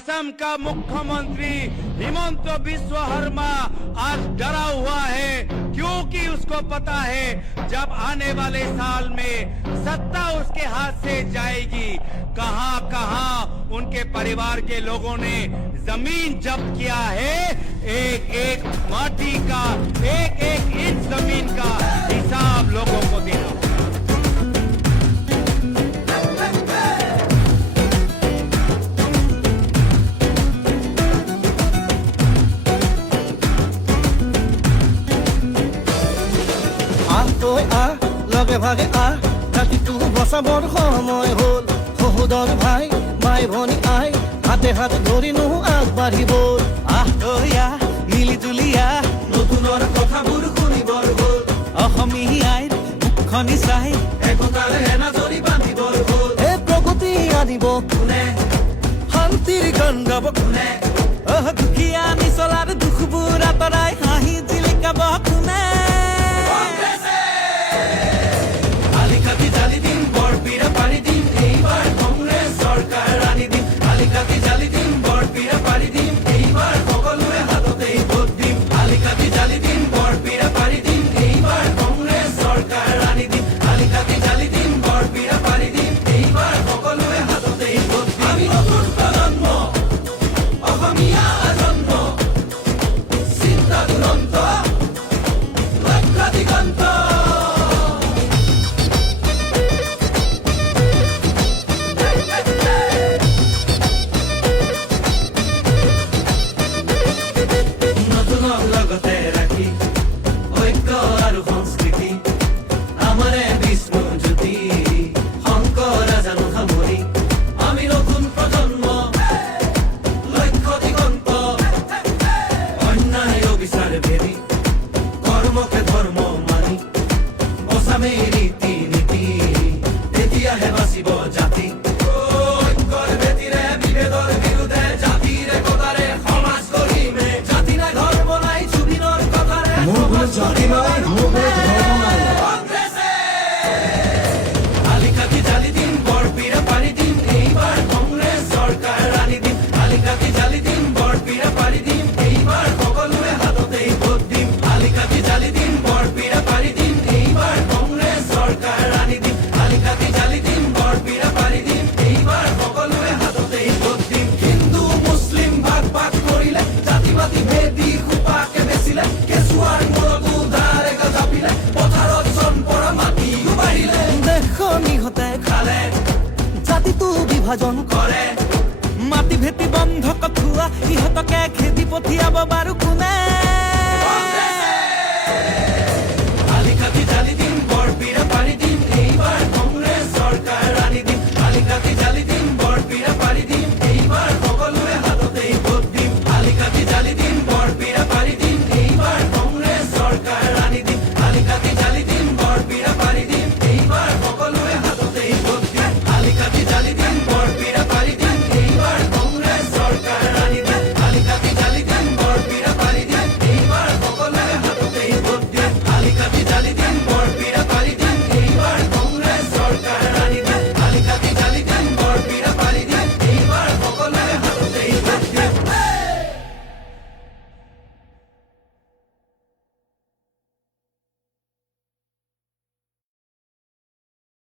असम का मुख्यमंत्री हिमंत बिस्व शर्मा आज डरा हुआ है, क्योंकि उसको पता है जब आने वाले साल में सत्ता उसके हाथ से जाएगी, कहां कहां उनके परिवार के लोगों ने जमीन जब्त किया है, एक एक माटी का, एक एक इंच जमीन का हिसाब लोगों को देना होगा। লগে ভাগে জাতিটো বচাবৰ সময় হ'ল, সহোদৰ ভাই মাই ভনী আই হাতে হাত ধৰিনো আগবাঢ়িব। তই মিলি জুলি নতুনৰ কথাবোৰ শুনিবৰ হ'ল, অসমীয়াই মুখনি চাই একতাৰ এনাজৰি বান্ধিবৰ হ'ল। এই প্ৰগতি আনিব কোনে, শান্তিৰ গান গাব কোনে, দুখীয়া নিচলাৰ দুখবোৰ আঁতৰাই হাঁহি জিলিকাব কোনে। বিভাজন কৰে মাটি ভেটি বন্ধ কথুৱা ইহঁতকে খেদি পঠিয়াব বাৰু কোনে।